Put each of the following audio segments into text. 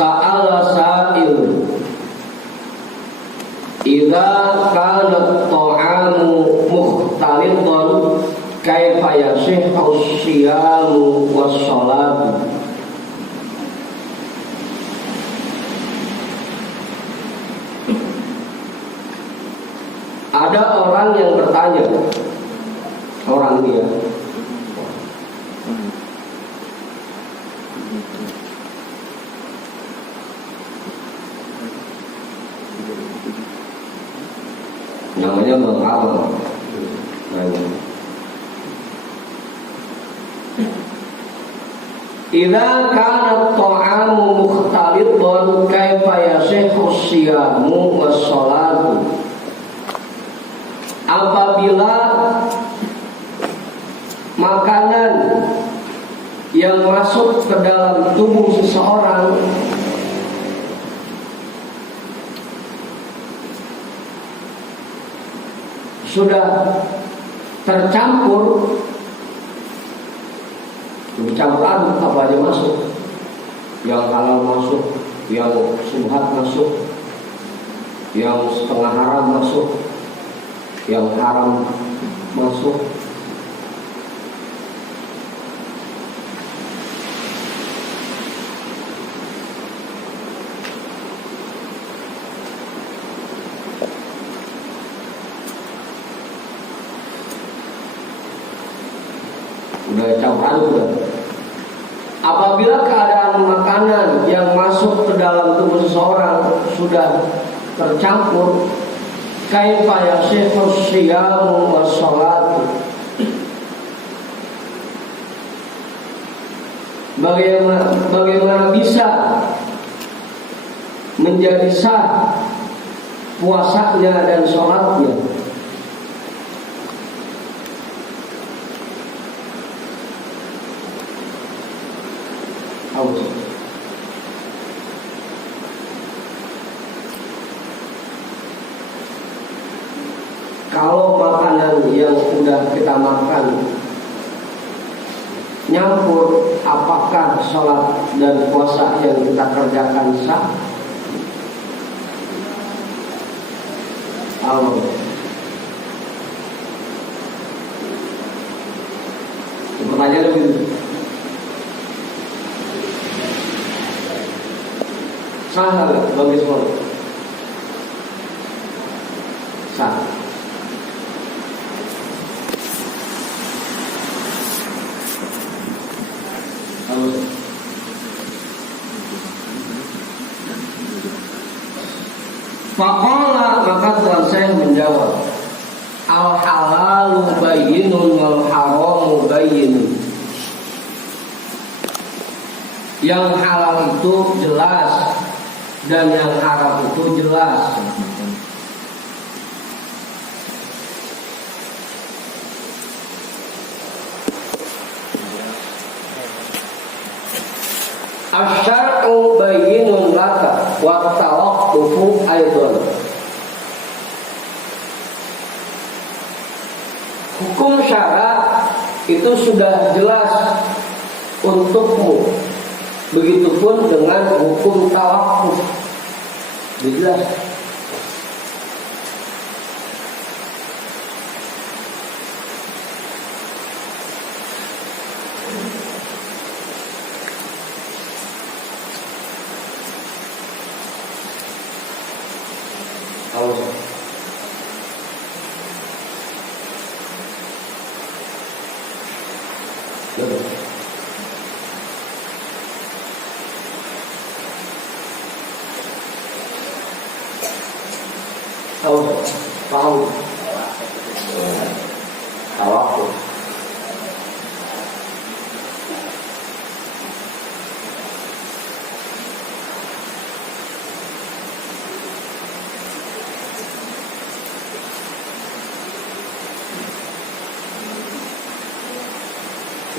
Sa'ala sa'il idza kana ta'amu mukhtalitan kaifa yasihhu siyamu was-shalatu. Ada orang yang bertanya, orang dia, namanya Bang Al. Idza kana ta'amu mukhtalitan kaifa yasihhu siyamu was-shalatu. Apabila makanan yang masuk ke dalam tubuh seseorang sudah tercampur aduk, apa aja masuk, yang halal masuk, yang subhat masuk, yang setengah haram masuk, yang haram masuk. Udah campur aduk udah. Apabila keadaan makanan yang masuk ke dalam tubuh seseorang sudah tercampur, kaifa yasihhu siyamu was-shalatu. Bagaimana bisa menjadi sah puasanya dan sholatnya? Kalau makanan yang sudah kita makan nyampur, apakah sholat dan puasa yang kita kerjakan sah? Pertanyaan lebih sah nggak bagi semua? Sah. Faqala, maka Tuhan saya menjawab, al halalu bayyinun wal haramu bayyinun. Yang halal itu jelas dan yang haram itu jelas. Asyar'u bayyinun laka wa tawaqqufu aidan. Hukum syara itu sudah jelas untukmu. Begitupun dengan hukum tawaquf. Jelas. Tahu tawakul.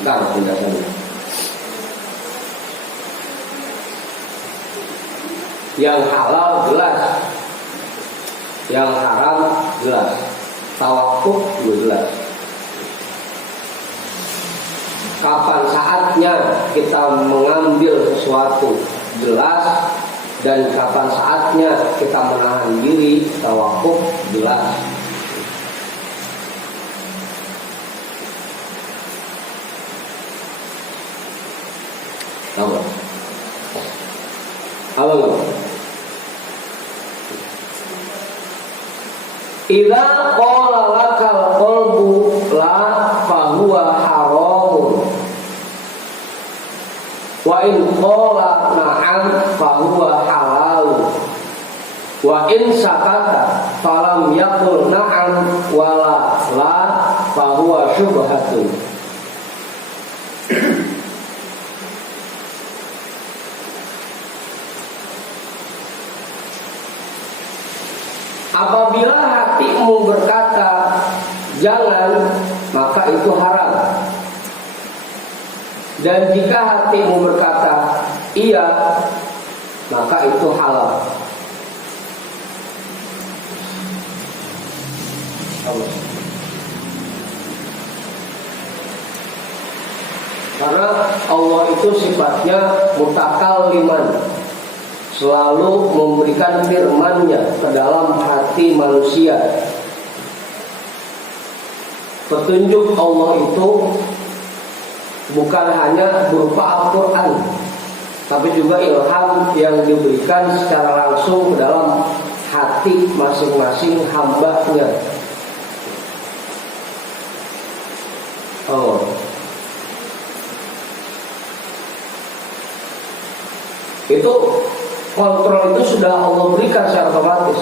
Bentar, penjelasannya. Yang halal jelas, yang haram jelas, tawakuf juga jelas. Kapan saatnya kita mengambil sesuatu jelas, dan kapan saatnya kita menahan diri tawakuf jelas. Halo. Idza qala lakal qalbu la fahuwa haramun wa in qala na'am fahuwa halal wa in sakata falam yaqul na'am wala la fahuwa syubhatun. Apabila hatimu berkata jangan, maka itu haram. Dan jika hatimu berkata iya, maka itu halal. Karena Allah itu sifatnya mutakalliman, selalu memberikan firman-Nya ke dalam hati manusia. Petunjuk Allah itu bukan hanya berupa Al-Quran, tapi juga ilham yang diberikan secara langsung ke dalam hati masing-masing hamba-Nya. Oh. Itu kontrol itu sudah Allah berikan secara otomatis.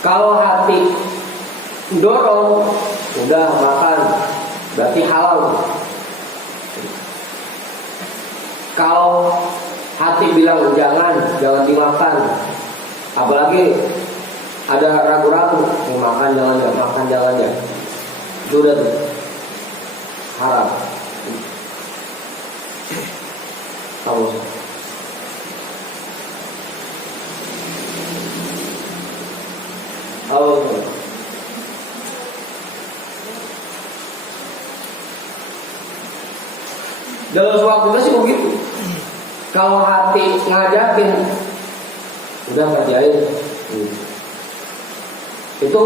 Kalau hati dorong, udah makan, berarti halal. Kalau hati bilang jangan dimakan, apalagi ada ragu-ragu, makan jangan ya. Sudah haram. Kamu dalam suatu kita sih begitu. Kalau hati ngajakin, udah kerjain. Itu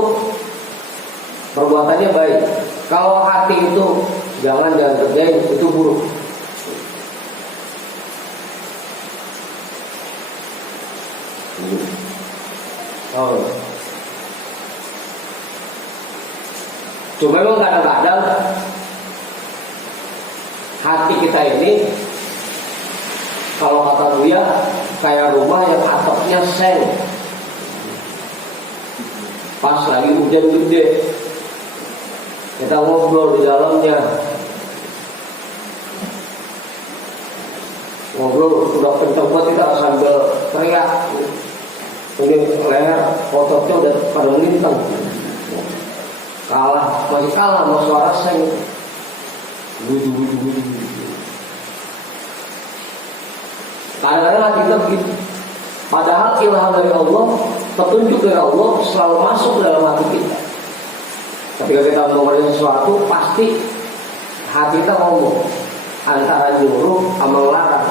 perbuatannya baik. Kalau hati itu jangan kerjain, itu buruk. Cuma memang kadang-kadang hati kita ini, kalau kata Buya, kayak rumah yang atapnya seng. Pas lagi hujan gede, kita ngobrol di dalamnya. Ngobrol udah kenceng banget, kita sambil teriak. Ini leher ototnya udah pada melintang. Masih kalah sama suara seng. Kadang-kadang hati kita begitu. Padahal ilham dari Allah, petunjuk dari Allah selalu masuk ke dalam hati kita. Ketika kita ngomongin sesuatu, pasti hati kita ngomong antara nyuruh sama melarang.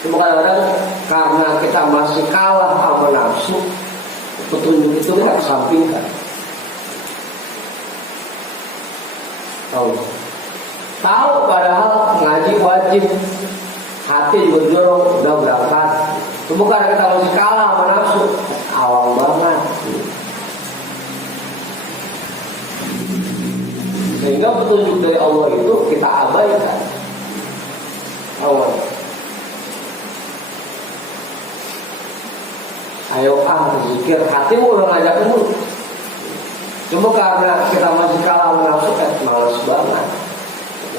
Cuma kadang-kadang karena kita masih kalah sama nafsu, petunjuk itu kita kesampingkan. Tahu padahal ngaji wajib, hati juga dorong, udah berangkat. Cuma karena kita masih kalah sama nafsu, awal banget. Sehingga petunjuk dari Allah itu kita abaikan. Awal. Ayo zikir, hatimu udah ngajak mulu. Cuma karena kita masih kalah sama nafsu, malas banget.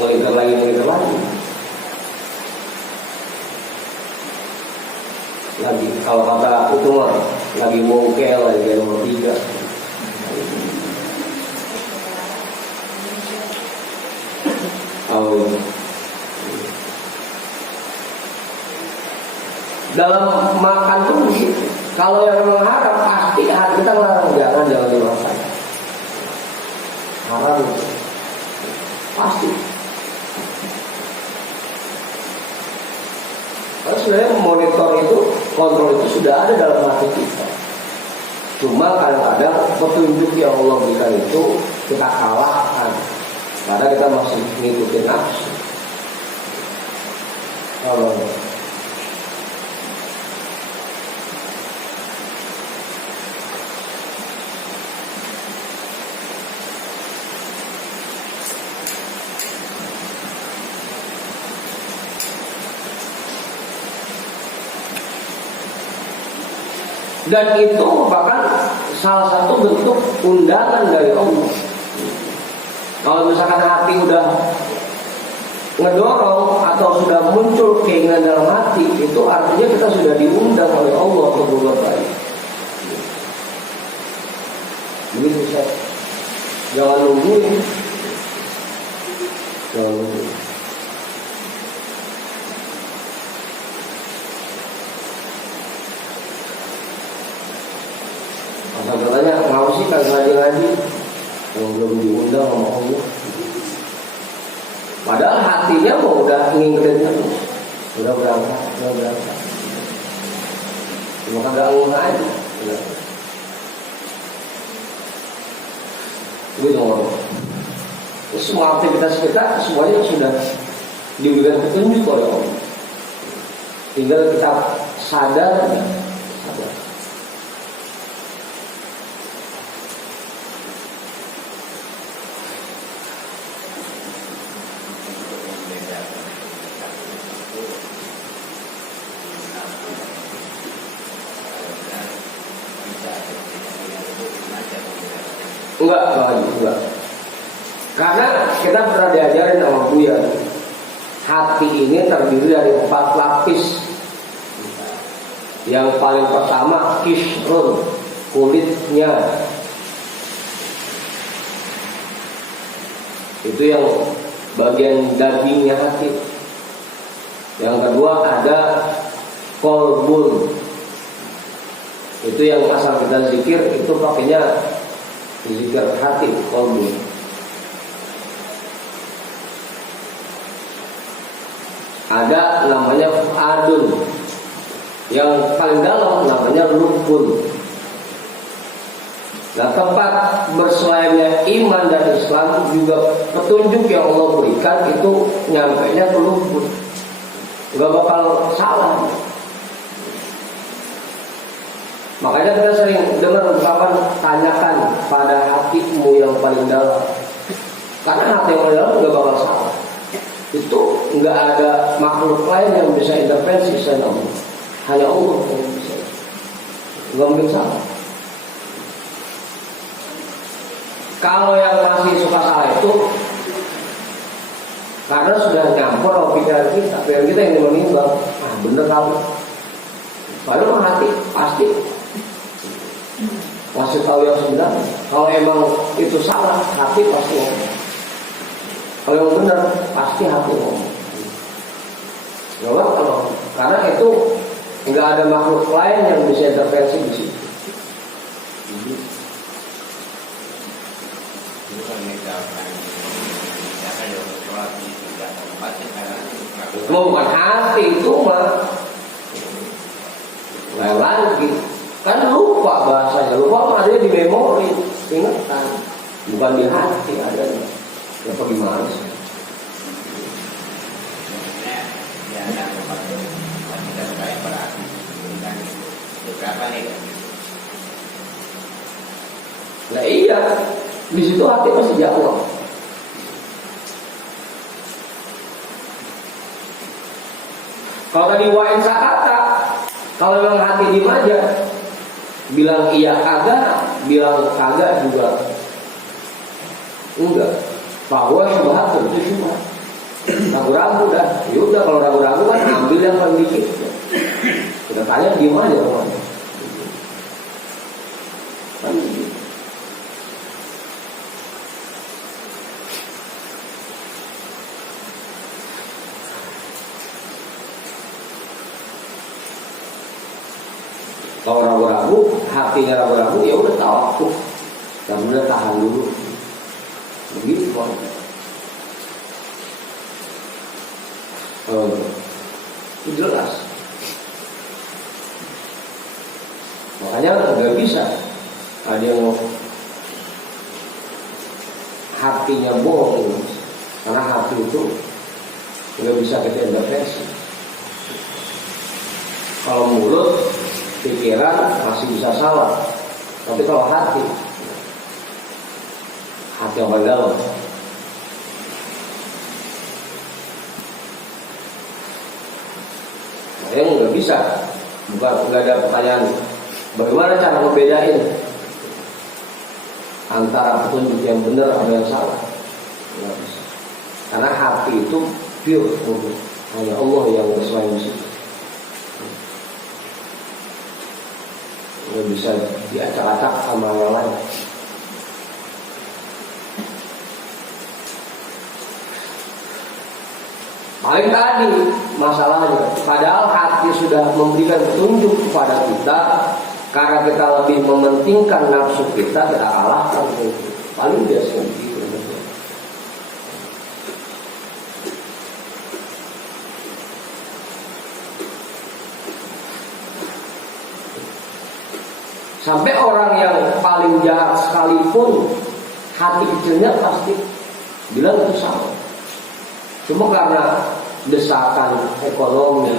Ngelintir lagi. Lagi kalau kata itu mah lagi mungkel lagi nomor 3. Dalam makan pun begitu. Kalau yang memang haram pasti hati kita ngelarang jangan dimakan. Haram itu pasti. Karena sebenarnya monitor itu, kontrol itu sudah ada dalam hati kita. Cuma kadang-kadang petunjuk yang Allah berikan itu kita kalahkan karena kita masih ngikutin nafsu. Kalau dan itu merupakan salah satu bentuk undangan dari Allah. Kalau misalkan hati udah ngedorong atau sudah muncul keinginan dalam hati, itu artinya kita sudah diundang oleh Allah untuk berbuat baik. Begitu saya. Jangan nungguin. Jangan nungguin. Katanya ngau sih kagak ngaji yang belum diundang sama Allah. Padahal hatinya mau udah ngingetin terus, udah berangkat. Cuma kagak ngomong aja. Gitu ngomong. Semua aktivitas kita semuanya sudah diberikan petunjuk oleh Allah. Tinggal kita sadar. Enggak. Karena kita pernah diajarin sama Buya, hati ini terdiri dari 4 lapis. Yang paling pertama kisrun, kulitnya. Itu yang bagian dagingnya hati. Yang kedua ada kolbun. Itu yang asal kita zikir itu pakainya zikir hati, kolbu. Ada namanya fuadun, yang paling dalam namanya lubun. Nah, tempat berselainnya iman dan Islam juga petunjuk yang Allah berikan itu nyampainya ke lubun. Gak bakal salah. Makanya kita sering dengar ungkapan tanyakan pada hatimu yang paling dalam. Karena hati yang paling dalam gak bakal salah. Itu gak ada makhluk lain yang bisa intervensi selain Allah. Hanya Allah yang bisa. Gak mungkin salah. Kalau yang masih suka salah itu karena sudah nyampur pikiran kita yang menimbang. Bener kamu. Padahal hati pasti masih tahu yang sebenarnya. Kalau emang itu salah, hati pasti ngomong. Kalau yang benar, pasti hati ngomong. Kalau karena itu nggak ada makhluk lain yang bisa intervensi di situ. Bukan hati itu mah lain lagi. Kan lupa bahasanya, lupa ada di memori, ingatan, bukan di hati adanya. Ya bagaimana sih? Nah iya, di situ hati masih jawab. Kalau tadi wain sakata, kalau memang hati diem aja, bilang iya kagak, bilang kagak juga enggak. Bahwa syubhat itu syubhat. Ragu-ragu dah. Yaudah kalau ragu-ragu kan ambil yang paling dikit. Kita tanya diem aja orang. Kan gitu. Kalau ragu-ragu, hatinya ragu-ragu, ya udah tawakuf, dan udah tahan dulu. Begitu kan? Itu jelas. Makanya nggak bisa ada yang hatinya bohong, karena hati itu nggak bisa kita intervensi. Kalau mulut, pikiran masih bisa salah, tapi kalau hati yang paling dalam. Makanya nggak bisa, nggak ada pertanyaan bagaimana cara membedain antara petunjuk yang benar atau yang salah. Nggak bisa, karena hati itu pure, hanya Allah yang selain di situ. Nggak bisa diacak-acak sama yang lain. Paling tadi masalahnya, padahal hati sudah memberikan petunjuk kepada kita, karena kita lebih mementingkan nafsu kita kalahkan itu. Paling biasa begitu. Sampai orang yang paling jahat sekalipun, hati kecilnya pasti bilang itu salah. Cuma karena desakan ekonomi,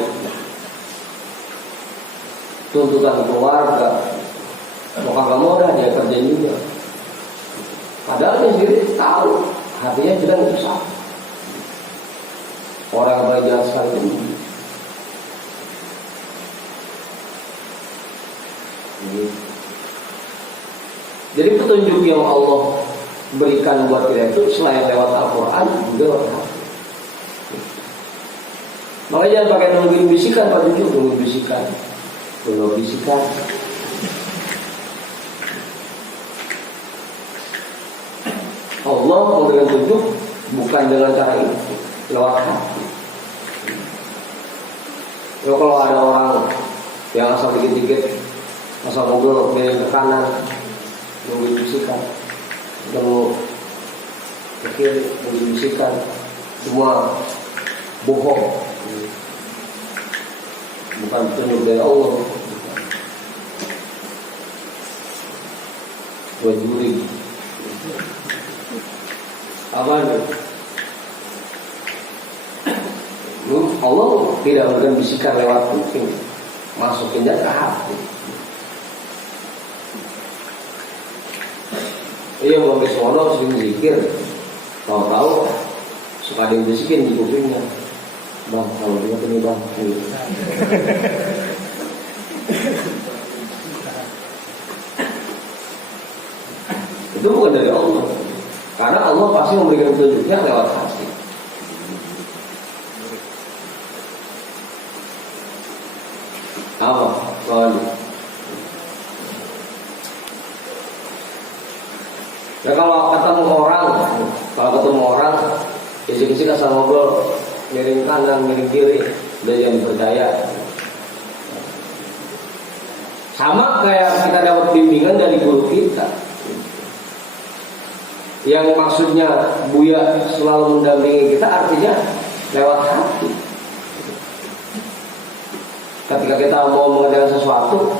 tuntutan keluarga, mau kagak mau dah dia kerja juga. Padahal dia sendiri tahu, hatinya bilang itu salah. Orang yang paling jahat sekalipun. Jadi petunjuk yang Allah berikan buat kita itu selain lewat Al-Quran juga lewat hati. Makanya jangan pakai nungguin bisikan, petunjuk nungguin bisikan, nungguin bisikan. Allah memberikan petunjuk bukan dengan cara itu, lewat hati. Ya, kalau ada orang yang asal dikit-dikit, asal ngobrol miring ke kanan, nungguin bisikan, nunggu ke kiri, nungguin bisikan, semua bohong, bukan petunjuk dari Allah. Buat juri apa itu? Allah tidak memberikan bisikan lewat kuping, masukinnya ke hati. Iya, mau kesono sering zikir, tahu-tahu suka ada yang bisikin di kupingnya, bang, kalau dia ini bang, itu bukan dari Allah, karena Allah pasti memberikan petunjuknya lewat hati. Apa? Ya kalau ketemu orang, isi-isi asal ngobrol, miring kanan, miring kiri, udah jangan percaya. Sama kayak kita dapat bimbingan dari guru kita, yang maksudnya Buya selalu mendampingi kita, artinya lewat hati. Ketika kita mau mengerjakan sesuatu,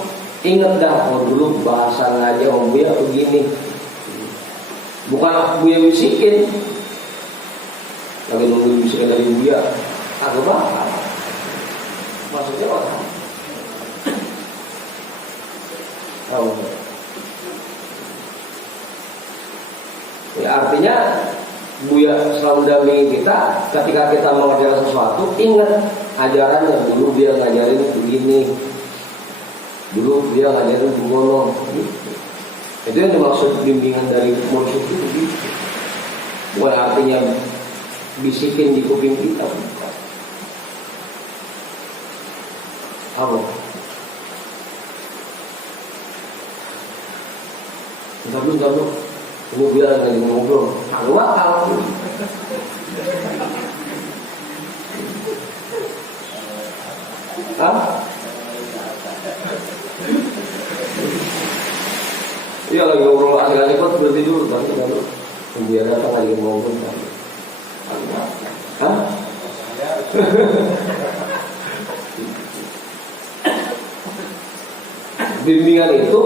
ingat dah, dulu bahasa ngaji Om Buya begini. Bukan Buya bisikin, lagi nunggu bisikan dari Buya, agak bakal. Maksudnya apa? Oh. Ya, artinya Buya selalu mendampingi kita ketika kita mengajarkan sesuatu, ingat ajarannya. Dulu dia ngajarin begini, dulu dia ngajarin begini. Itu yang dimaksud bimbingan dari mursyid itu gitu. Bukan artinya bisikin di kuping kita. Apa? Bentar dulu. Ini dia lagi ngobrol. Aku bakal. Hah? Iya lagi ngobrol asik-asik kok berhenti dulu kan kalau biar datang lagi ngobrol kan. Hah? Bimbingan itu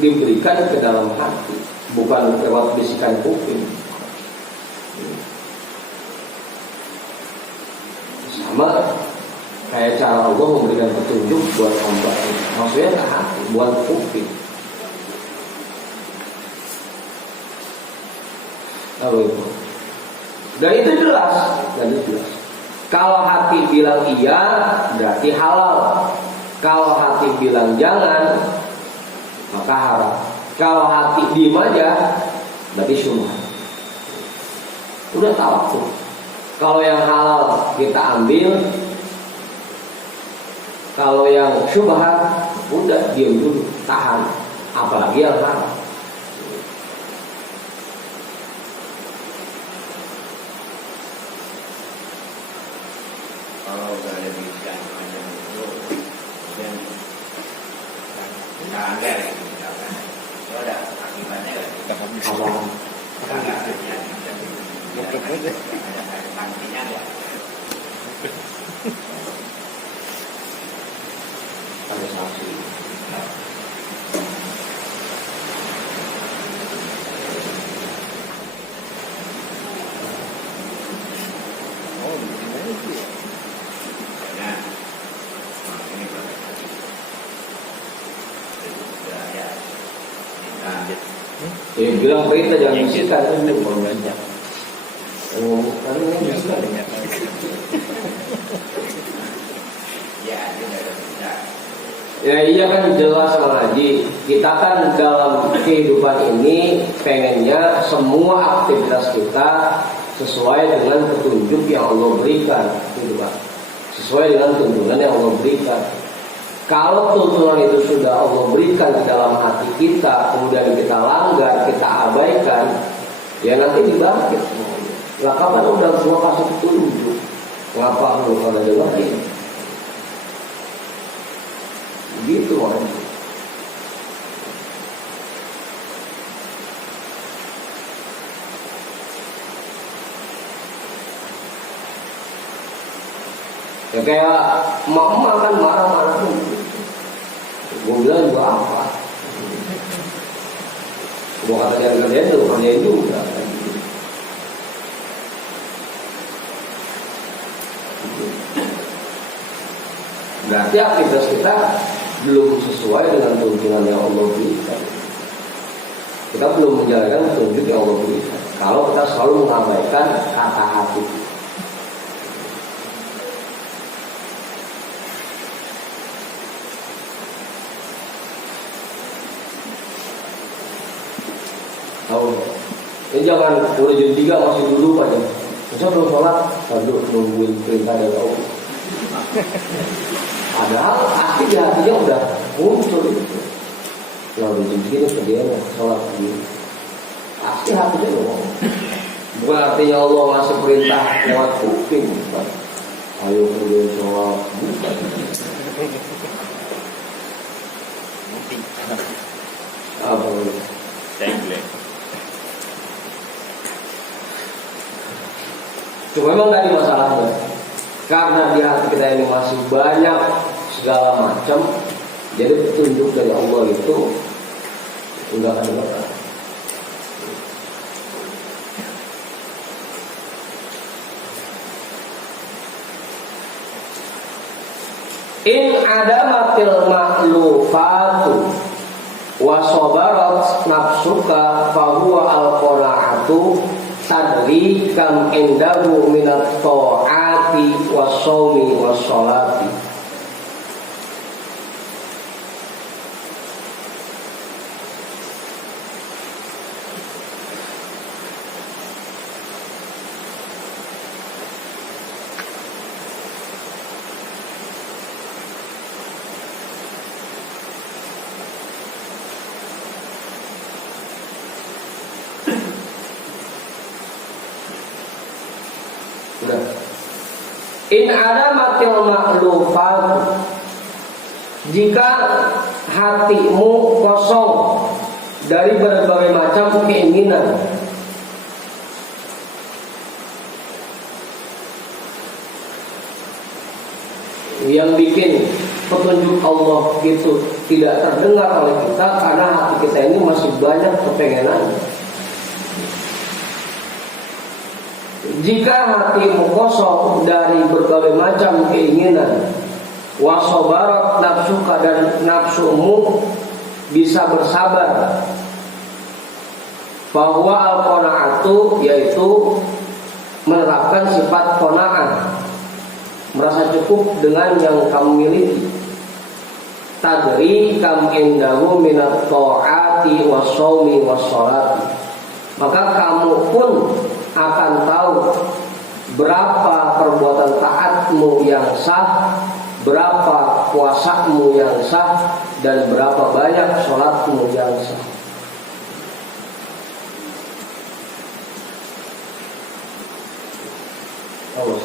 diberikan ke dalam hati, bukan lewat bisikan kuping. Sama kayak cara Allah memberikan petunjuk buat hamba, maksudnya ke hati, buat kuping. Lalu itu, dan itu jelas. Kalau hati bilang iya, berarti halal. Kalau hati bilang jangan, maka haram. Kalau hati diem aja, berarti syubhat. Udah tahu. Kalau yang halal kita ambil, kalau yang syubhat, udah diam dulu, tahan. Apalagi yang haram. Kalau udah ada bisikan panjang itu, dan nggak ada lagi misalkan, itu ada akibatnya lagi. Haram. Nggak ada sanksinya nggak. Ada sanksi. Nah, ini Ya bilang perintah jangan bisikan kan itu kalau banyak. Oh, karena ini bisikan. Ya iya kan jelas lagi. Kita kan dalam kehidupan ini pengennya semua aktivitas kita sesuai dengan petunjuk yang Allah berikan, gitu Pak. Sesuai dengan tuntunan yang Allah berikan. Kalau tuntunan itu sudah Allah berikan di dalam hati kita, kemudian kita langgar, kita abaikan, ya nanti dibangkit semuanya. Lah kapan udah semua kasih petunjuk? Ngapa lu pada dengerin? Begitu orang. Ya kayak mama kan marah-marah tuh. Gue bilang juga apa? Gue kata jangan kerjain tuh, kerjain juga. Berarti aktivitas kita belum sesuai dengan tuntunan yang Allah berikan. Kita belum menjalankan petunjuk yang Allah berikan. Kalau kita selalu mengabaikan kata hati. Tahu? Ini jangan udah jam 3 masih duduk aja. Masa belum sholat, lalu nungguin perintah dari Allah. Padahal pasti di hatinya udah muncul itu. Lalu jam segini kerjanya sholat begini. Pasti hatinya loh. Bukan artinya Allah ngasih perintah lewat kuping. Ayo kemudian sholat. Bukan. Apa itu? Cuma memang tadi masalahnya, karena di hati kita ini masih banyak segala macam, jadi petunjuk dari Allah itu enggak akan datang. In adamatil ma'lufatu wa sabarat nafsuka fahuwa al-qana'atu tadri kam indahu minat ta'ati was-shaumi was-sholati. In adamatil ma'lufat, jika hatimu kosong dari berbagai macam keinginan. Yang bikin petunjuk Allah itu tidak terdengar oleh kita karena hati kita ini masih banyak kepengenan. Jika hatimu kosong dari berbagai macam keinginan, wasobarat nafsuka, dan nafsumu bisa bersabar, bahwa al-qanaatu yaitu menerapkan sifat qanaah, merasa cukup dengan yang kamu miliki. Tadri kam indahu minat ta'ati was-shaumi was-sholati, maka kamu pun akan tahu berapa perbuatan taatmu yang sah, berapa puasamu yang sah, dan berapa banyak sholatmu yang sah. Allah.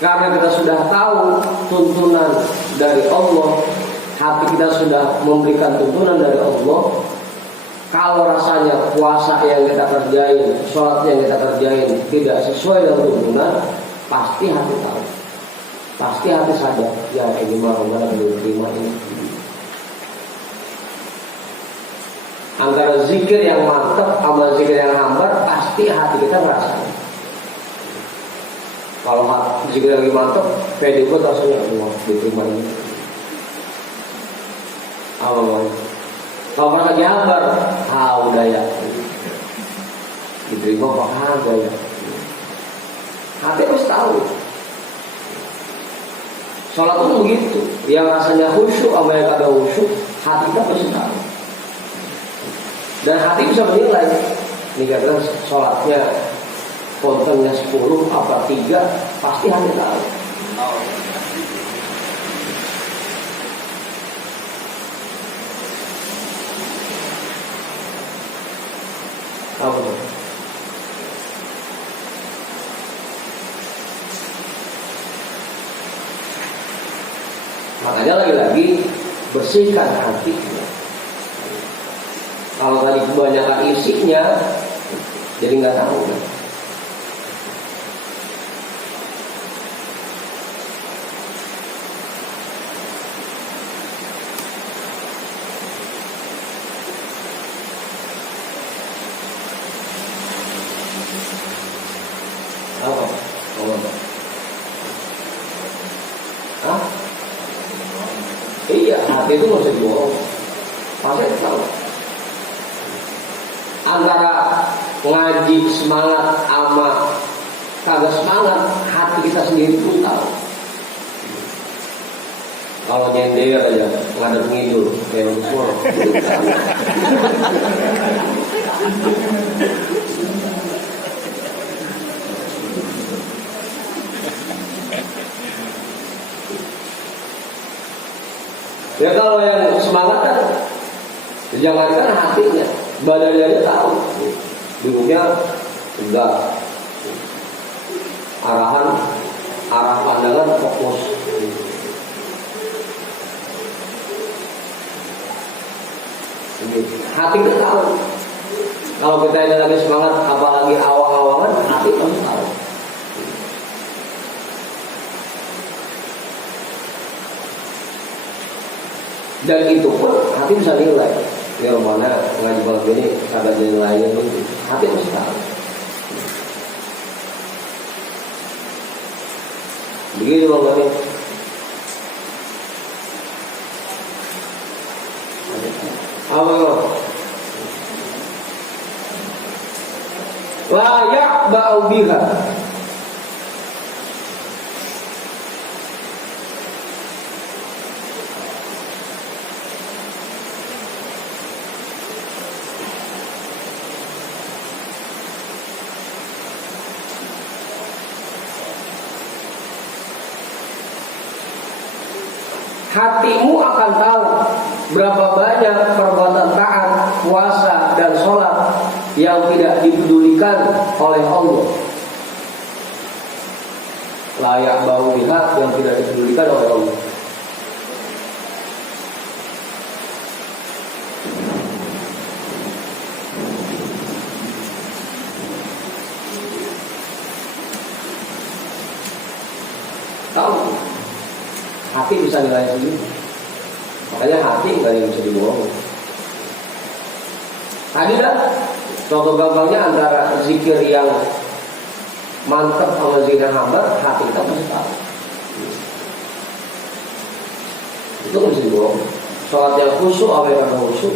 Karena kita sudah tahu tuntunan dari Allah, hati kita sudah memberikan tuntunan dari Allah. Kalau rasanya puasa yang kita kerjain, sholat yang kita kerjain tidak sesuai dengan tuntunan, pasti hati tahu, pasti hati sadar, ya ini mah Ramadan belum terima ini. Antara zikir yang mantap sama zikir yang hambar, pasti hati kita ngerasain. Kalau zikir lagi mantap, pede buat rasanya wah diterima ini. Apa mau? Kalau pas lagi hambar, udah ya, diterima apa kagak ya? Hati harus tahu. Sholat pun begitu, yang rasanya khusyuk sama yang kada khusyuk, hati kita pasti tahu. Dan hati bisa menilai, ini kata sholatnya kontennya 10 apa 3, pasti hati tahu. Apa itu? Makanya lagi-lagi bersihkan hatinya. Kalau tadi kebanyakan isinya, jadi nggak tahu. Apa? Hah? Iya, hati itu masih bohong. Pasti tahu. Antara ngaji semangat sama kagak semangat, hati kita sendiri pun tahu. Kalau nyender aja ngadep ngidul kayak semua. Ya kalau yang semangat kan jangankan hatinya, badannya aja tahu. Duduknya enggak, arah pandangan fokus. Hati kita tahu. Kalau kita ini lagi semangat, apalagi awang-awangan, hati pasti tahu. Dan itu pun hati bisa nilai. Ini mana ngaji malam ini kagak nilainya begitu. Hati pasti tahu. Begitu bang Gani. Apa bang? Layak ba'u biha. Hatimu akan tahu berapa banyak perbuatan taat, puasa, dan sholat yang tidak dipedulikan oleh Allah. layak bau lihat yang tidak dipedulikan oleh Allah. Tahu hati bisa nilai sendiri, makanya hati nggak ada yang bisa dibohong. Tadi dah contoh gampangnya antara zikir yang mantap sama zikir yang hambar, hati kita pasti tahu. Itu nggak bisa dibohong. Sholat yang khusyuk, apa yang khusyuk,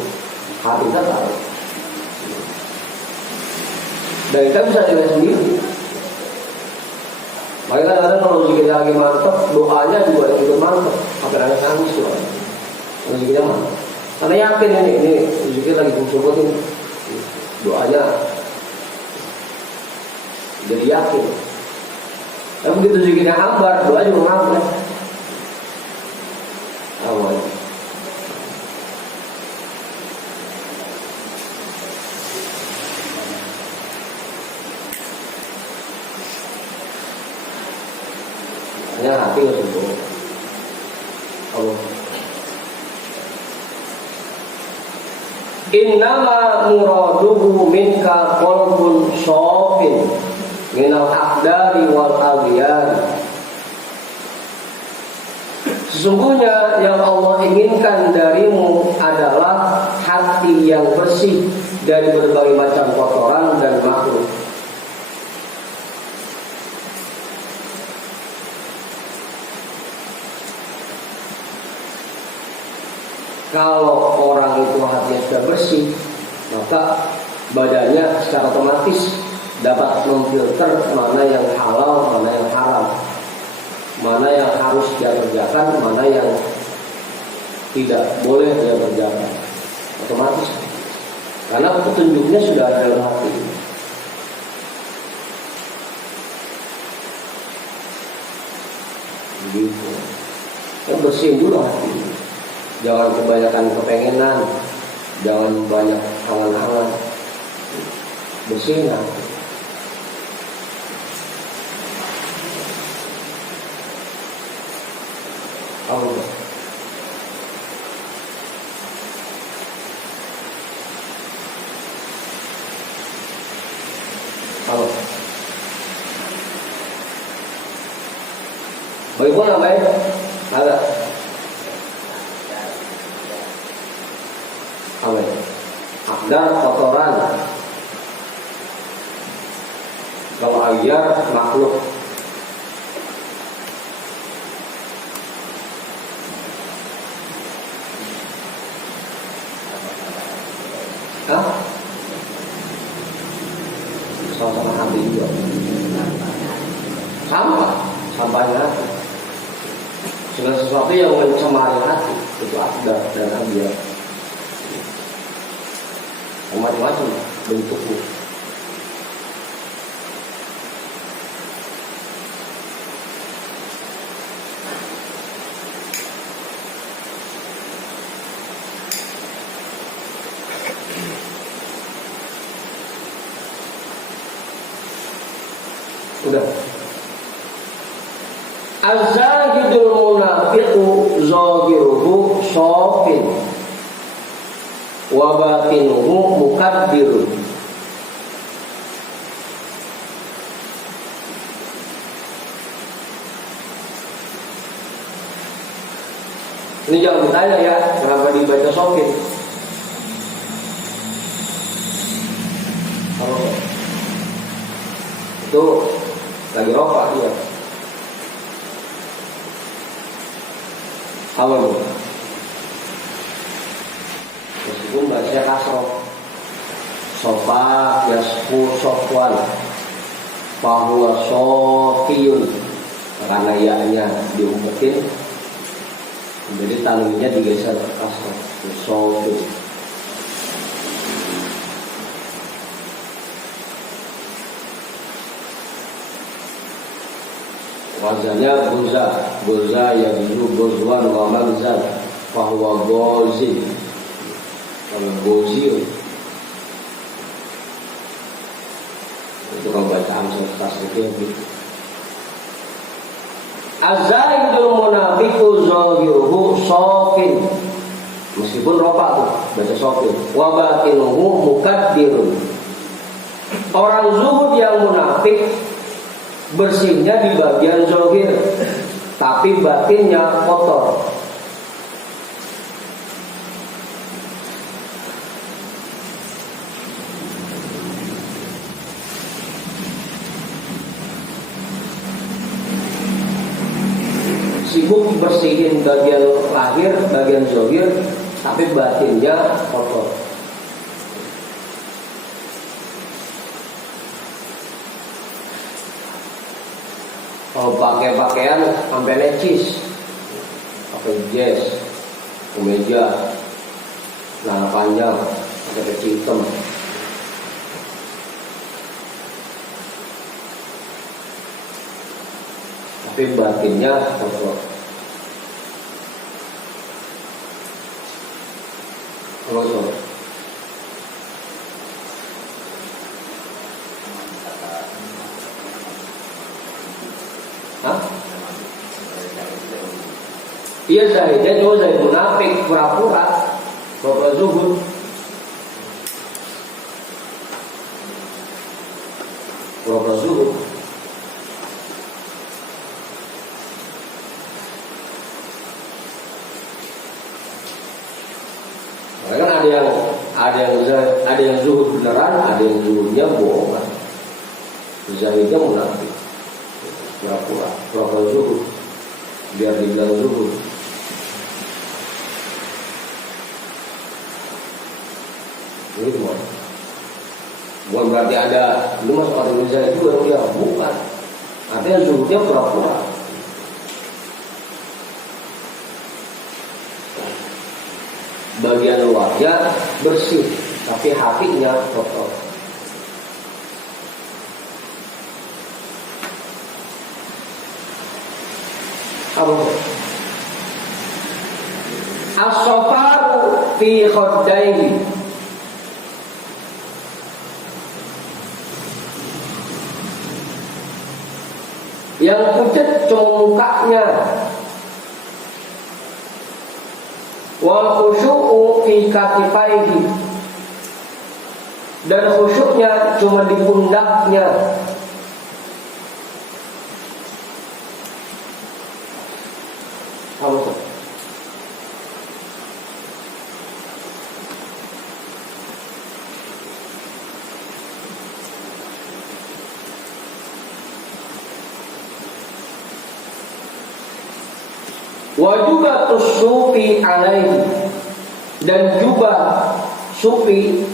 hati kita tahu. Dan kita bisa nilai sendiri. Makanya kadang-kadang kalau zikirnya lagi mantap, doanya juga ikut mantap. Sampai nangis-nangis doa. Kalau zikirnya mantap. Karena yakin ini zikir lagi khusyuk ini, doanya jadi yakin. Tapi begitu zikirnya hambar, doa juga hambar. Awal. Hanya hati harus berdoa. Allah. Innama muraduhu minka qalbun shafin minal aqdari wal aghyar. Sesungguhnya yang Allah inginkan darimu adalah hati yang bersih dari berbagai macam kotoran dan makhluk. Kalau orang itu hatinya sudah bersih, maka badannya secara otomatis dapat memfilter mana yang halal, mana yang haram, mana yang harus dia kerjakan, mana yang tidak boleh dia kerjakan. Otomatis, karena petunjuknya sudah ada dalam hati. Begitu. Yang bersihin dulu hati. Jangan kebanyakan kepengenan, jangan banyak angan-angan. Bersihin hati. Allah. Allah. Bagaimana baik? Ada. Amin. Akdar kotoran. Kalau agyar makhluk. Hah? Sama-sama hati juga. Sampahnya hati. Segala sesuatu yang mencemari hati itu akdar dan agyar. Macam-macam bentuknya. Udah. Az-zahidul munafiqu zahiruhu shafin wa batinuhu mukabbirun. Ini jangan ditanya ya, kenapa dibaca shafin? Kalau itu lagi rokok dia. Awal meskipun bahasa kasroh, sofa yasku sofwan, bahwa sofiyun, karena ianya diumpetin, jadi tanwinya digeser kasroh, sofiyun. Wazannya goza yang dulu gozwan wa manzal, bahwa gozin, kalau gozil itu kalau bacaan sertas itu gitu. Az-zahidul munafiqu zahiruhu shafin. Meskipun ropa tuh baca shafin. Wa batinuhu mukaddirun. Orang zuhud yang munafik bersihnya di bagian zahir, tapi batinnya kotor. Sibuk bersihin bagian lahir, bagian zahir, tapi batinnya kotor. Kalau pakai pakaian sampai necis, pakai jas, kemeja, celana panjang, pakai peci hitam, tapi batinnya kotor. Kotor. Hah? Iya zahidnya cuma zahid munafik, pura-pura, pura-pura zuhud. Pura-pura zuhud. Karena kan ada yang zuhud beneran, ada yang zuhudnya bohongan. Zahidnya munafik, pura-pura zuhud, biar dibilang zuhud. Ini bukan berarti ada lu masuk orang zahid juga dia, bukan. Artinya zuhudnya pura-pura. Bagian luarnya bersih, tapi hatinya kotor. Apa? As-safaru fi khaddaihi. Yang pucat cuma mukanya. Wal khusyu'u fi katifaihi. Dan khusyuknya cuma di pundaknya. Apa? Wa juga tusufi alaihi, dan juga sufi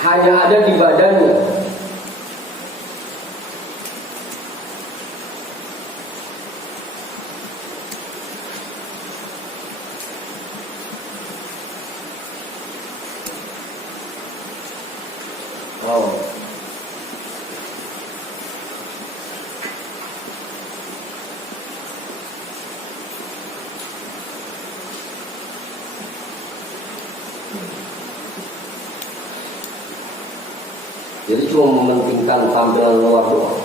hanya ada di badannya. Oh. Jadi cuma mementingkan tampilan luar doang.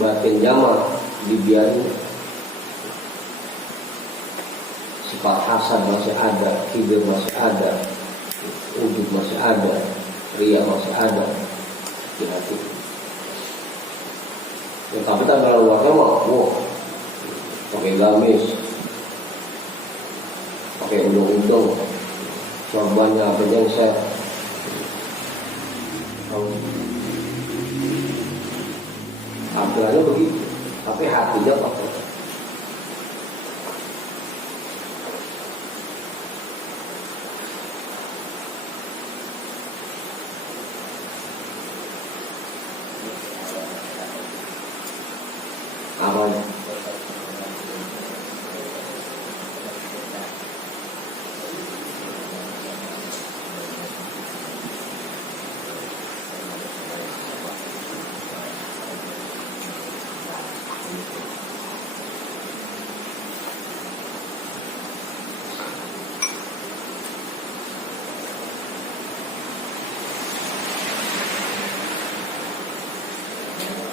Batinnya mah dibiarin. Sifat hasad masih ada, kibir masih ada, ujub masih ada, ria masih ada di hati. Ya, tapi tampilan luarnya mah, wah, pakai gamis, pakai undung-undung, sorbannya apa jengser. Tampilannya begitu, tapi hatinya kotor. Apa?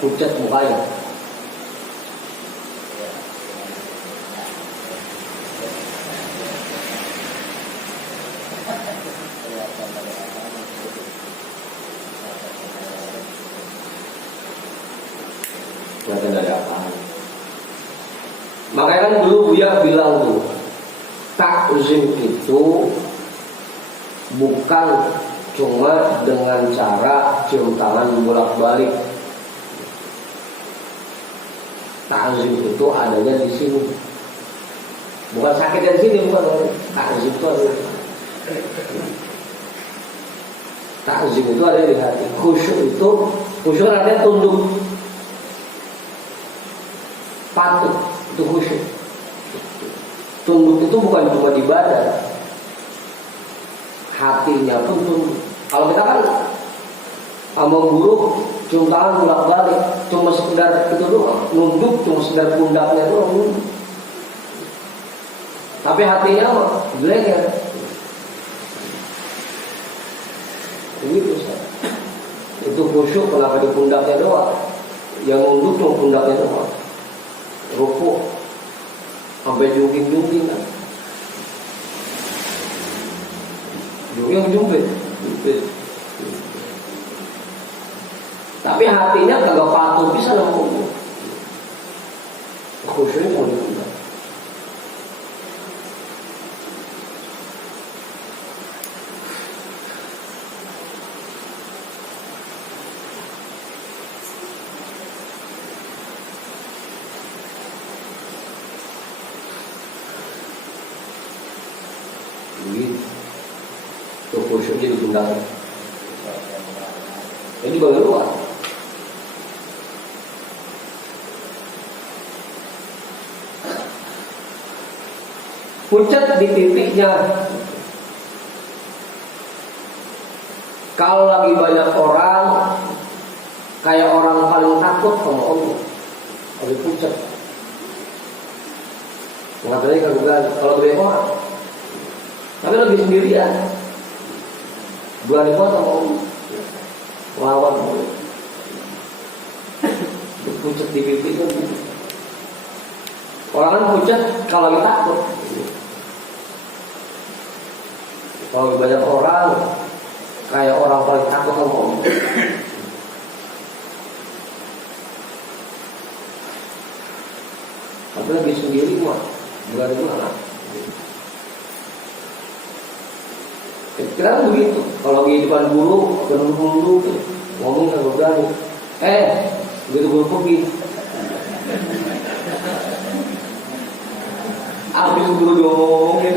pucat mukanya. Kelihatan dari apa? Makanya kan dulu Buya bilang tuh, takzim itu bukan cuma dengan cara cium tangan bolak-balik. Takzim itu adanya di sini. Bukan sakitnya di sini, bukan. Takzim itu ada. Takzim itu ada di hati. Khusyuk artinya tunduk. Patuh itu khusyuk. Tunduk itu bukan cuma di badan, hatinya pun tunduk. Kalau kita kan sama guru cium tangan bolak-balik, cuma sekedar itu doang, nunduk cuma sekedar pundaknya doang nunduk. Tapi hatinya mah geleger. Begitu Ustaz. Itu khusyuk kenapa di pundaknya doang? Yang nunduk cuma pundaknya doang. Rukuk sampai jungking kan. Jungking. Tapi hatinya kagak patuh bisa nemu. Khusyuknya mau dipundak. Itu khusyuknya di pundak. Jadi bagian luar. Pucat di titiknya. Kalau lagi banyak orang, kayak orang paling takut sama Allah, lagi pucat. Mengatanya kagak kalau banyak orang. Tapi lebih sendirian, berani banget sama Allah, lawan Allah. Pucat di pipi kan gitu. Orang kan pucat kalau lagi takut. Kalau banyak orang, kayak orang paling takut sama Allah. Tapi lebih sendiri mah, berani banget. Kita kan begitu. Kalau lagi di depan guru, dulu ngomong nggak berani. Begitu guru pergi, habis guru ngomongin.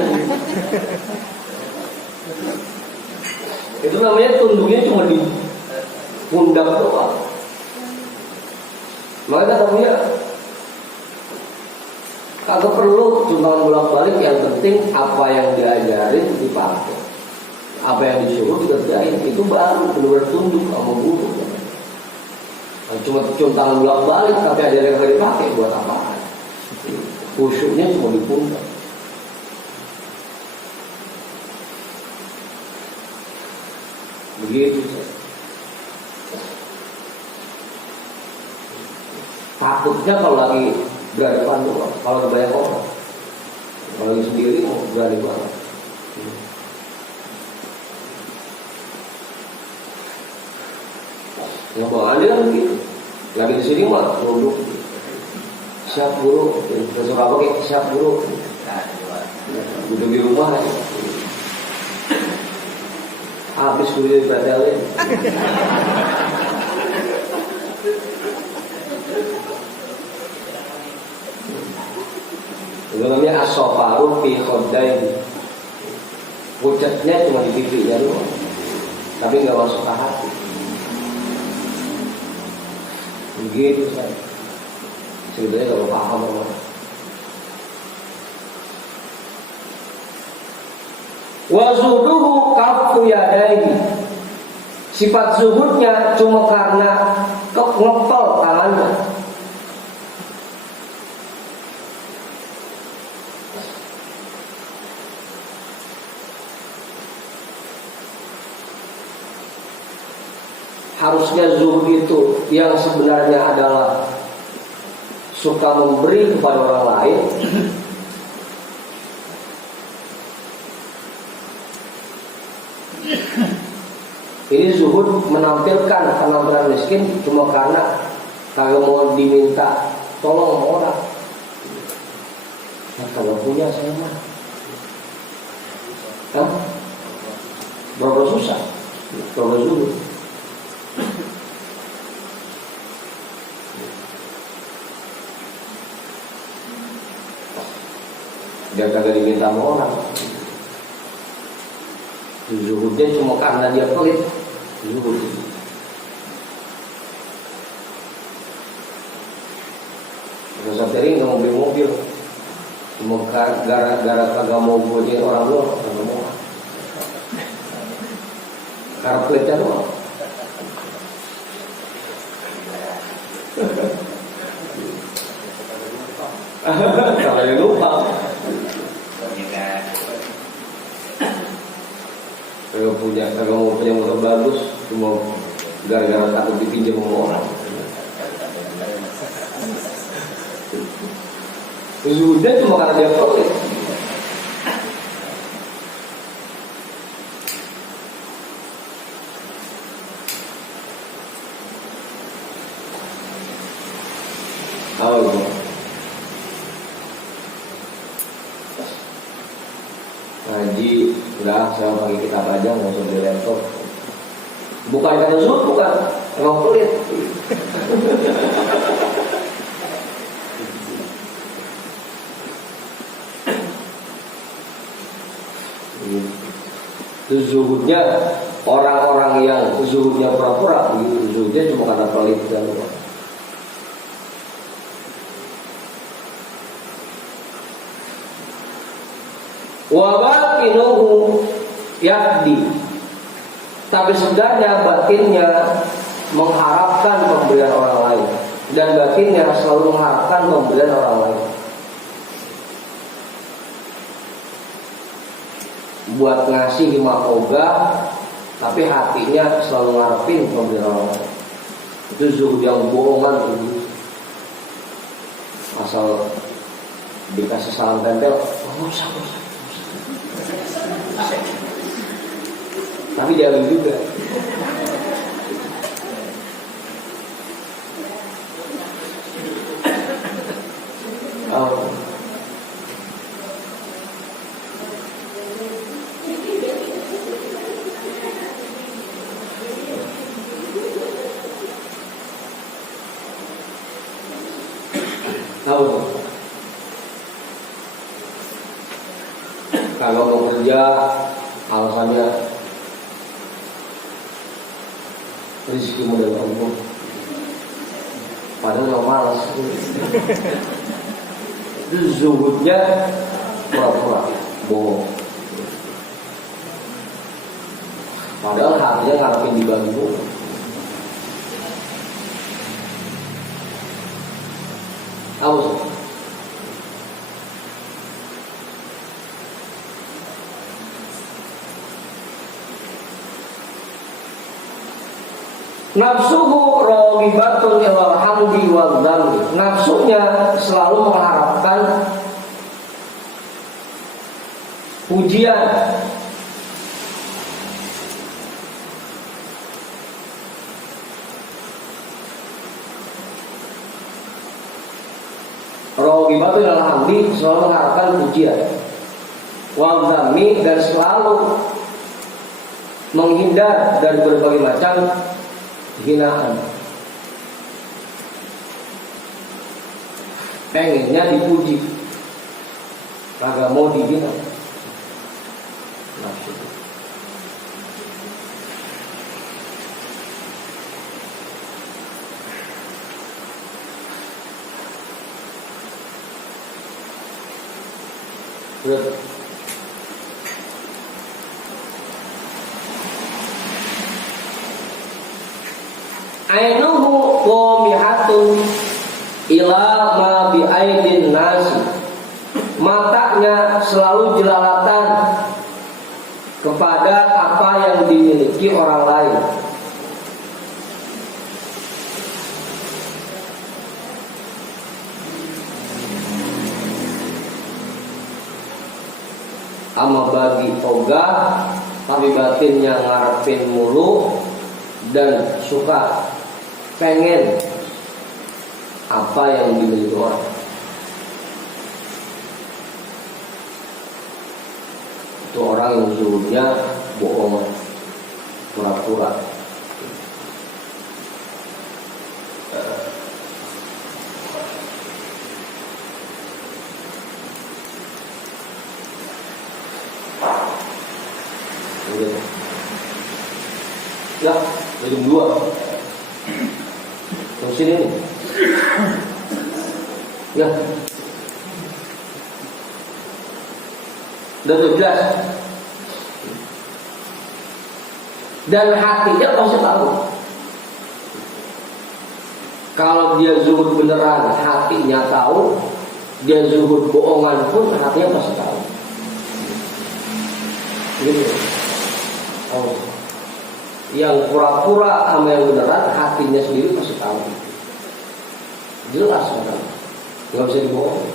Itu namanya tunduknya cuma di pundak doang. Maka kata Buya, kagak perlu cuma bolak-balik, yang penting apa yang diajarin dipakai. Apa yang disuruh dikerjain, itu baru benar-benar tunduk sama guru. Cuma cium tangan bolak-balik tapi ajaran yang gak dipakai buat apaan? Khusyuknya cuma di pundak. Begitu. Takutnya kalau lagi berhadapan doang, kalau banyak orang. Kalau lagi sendiri mau berani banget. Ngomong aja kan begitu. Lagi di sini mah duduk. Siap guru, besok apa kayak siap guru. Duduk di rumah aja. Habis kuliah dibatalin. Itu namanya as-safaru fi khaddaini. Pucatnya cuma di pipinya doang, tapi nggak masuk ke hati. Begitu saya. Sebenarnya kalau paham orang. Wa zuhuduhu kafu yadaihi. Sifat zuhudnya cuma karena ngepel tangannya. harusnya zuhud itu yang sebenarnya adalah suka memberi kepada orang lain, ini zuhud menampilkan penampilan miskin cuma karena kagak mau diminta tolong sama orang. Nah, kalau punya saya mah, berapa susah, berapa zuhud. Dia kagak diminta sama orang. Zuhudnya cuma karena dia pelit. Zuhud. Terus sering nggak mau beli mobil, cuma gara-gara kagak mau bonceng orang luar, kagak mau. Karena pelitnya doang. Kalau yang lupa. Kagak mau punya motor bagus, cuma gara-gara takut dipinjam sama orang. Sudah cuma karena dia pelit. Tahu itu. Ngaji udah saya pakai kitab aja, nggak usah di laptop. Bukan karena zuhud, bukan, emang pelit. Itu zuhudnya orang-orang yang zuhudnya pura-pura, gitu. Zuhudnya cuma karena pelit dan lupa. Wabatinuhu yakdi, tapi sebenarnya batinnya mengharapkan pemberian orang lain, dan batinnya selalu mengharapkan pemberian orang lain. Buat ngasih makoga, tapi hatinya selalu ngarepin pemberian orang lain. Itu zuhud yang bohongan itu. Asal dikasih salam tempel, usah. Tapi dia juga. Tahu. Kalau mau kerja alasannya rezeki dari Allah. Padahal nggak malas. Itu zuhudnya pura-pura bohong. Padahal hatinya ngarepin dibantu. Tahu? Nafsuhu raghibatun ilal hamdi wal dzammi. Nafsunya selalu mengharapkan pujian. Raghibatun ilal hamdi, selalu mengharapkan pujian. Wal dzammi, dan selalu menghindar dari berbagai macam hinaan. Pengennya dipuji, kagak mau dihina. Nafsu. Ainuhu qamihatun ila ma bi aidin nasi. Matanya selalu jelalatan kepada apa yang dimiliki orang lain. ama bagi ogah tapi batinnya ngarepin mulu dan suka pengen apa yang dimiliki orang. Itu orang yang zuhudnya bohongan, pura-pura. Ya, jam 2. Terus sini nih. Ya. Dan 12. Dan hatinya pasti tahu. Kalau dia zuhud beneran, hatinya tahu. Dia zuhud bohongan pun hatinya pasti tahu. Gitu. Oh. Yang pura-pura sama yang beneran hatinya sendiri pasti tahu. Jelas kan? Nggak bisa dibohong.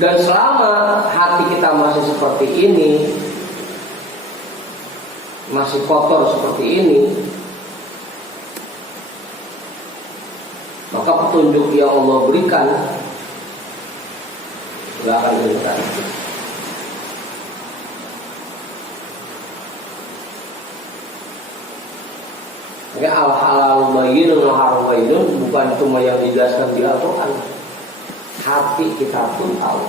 Dan selama hati kita masih seperti ini, masih kotor seperti ini, maka petunjuk yang Allah berikan nggak akan diberikan. Ya, al-halal bayyinun wal haram bayyinun bukan cuma yang dijelaskan di Al-Quran. Hati kita pun tahu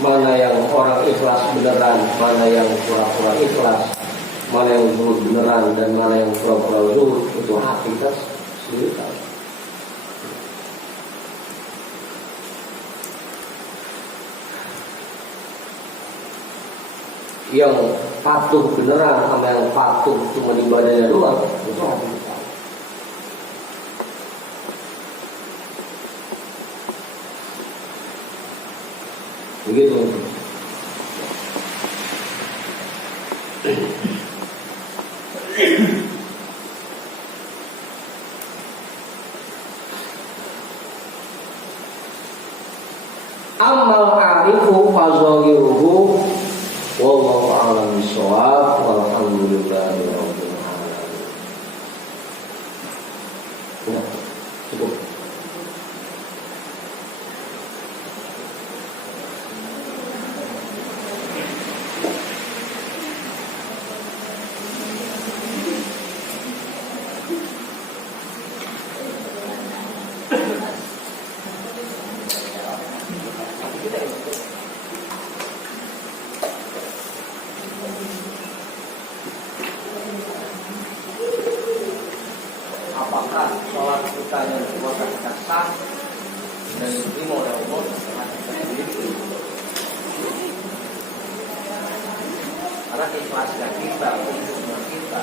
mana yang orang ikhlas beneran, mana yang pura-pura ikhlas, mana yang zuhud beneran dan mana yang pura-pura zuhud. Itu hati kita sendiri tahu. Yang patuh beneran sama yang patuh cuma di badannya doang, itu hati kita. Begitu. Amal arifu fazahiruhu wallahu a'lam bishawab walhamdulillahi rabbil alamin. Ya, cukup. Apakah sholat kita yang dua rakaat sah dan diterima oleh Allah sendiri? Karena keikhlasan kita, untuk kita,